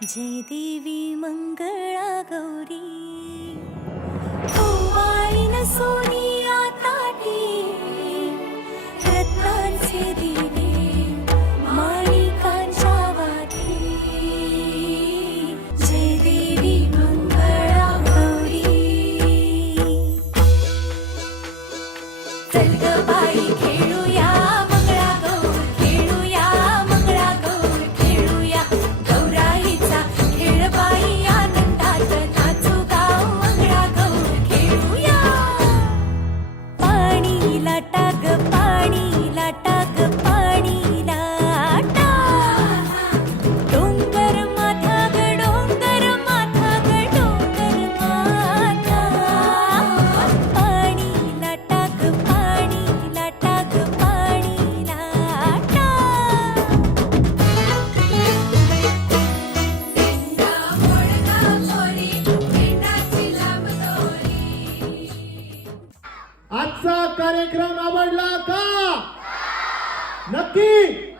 जय देवी मंगळा गौरी ओवाळीन सोनिया ताटी रत्नांचे दिवे माणिकांच्या वाटी. जय देवी मंगळा गौरी चल बाई காணி आजचा कार्यक्रम आवडला का? नक्की!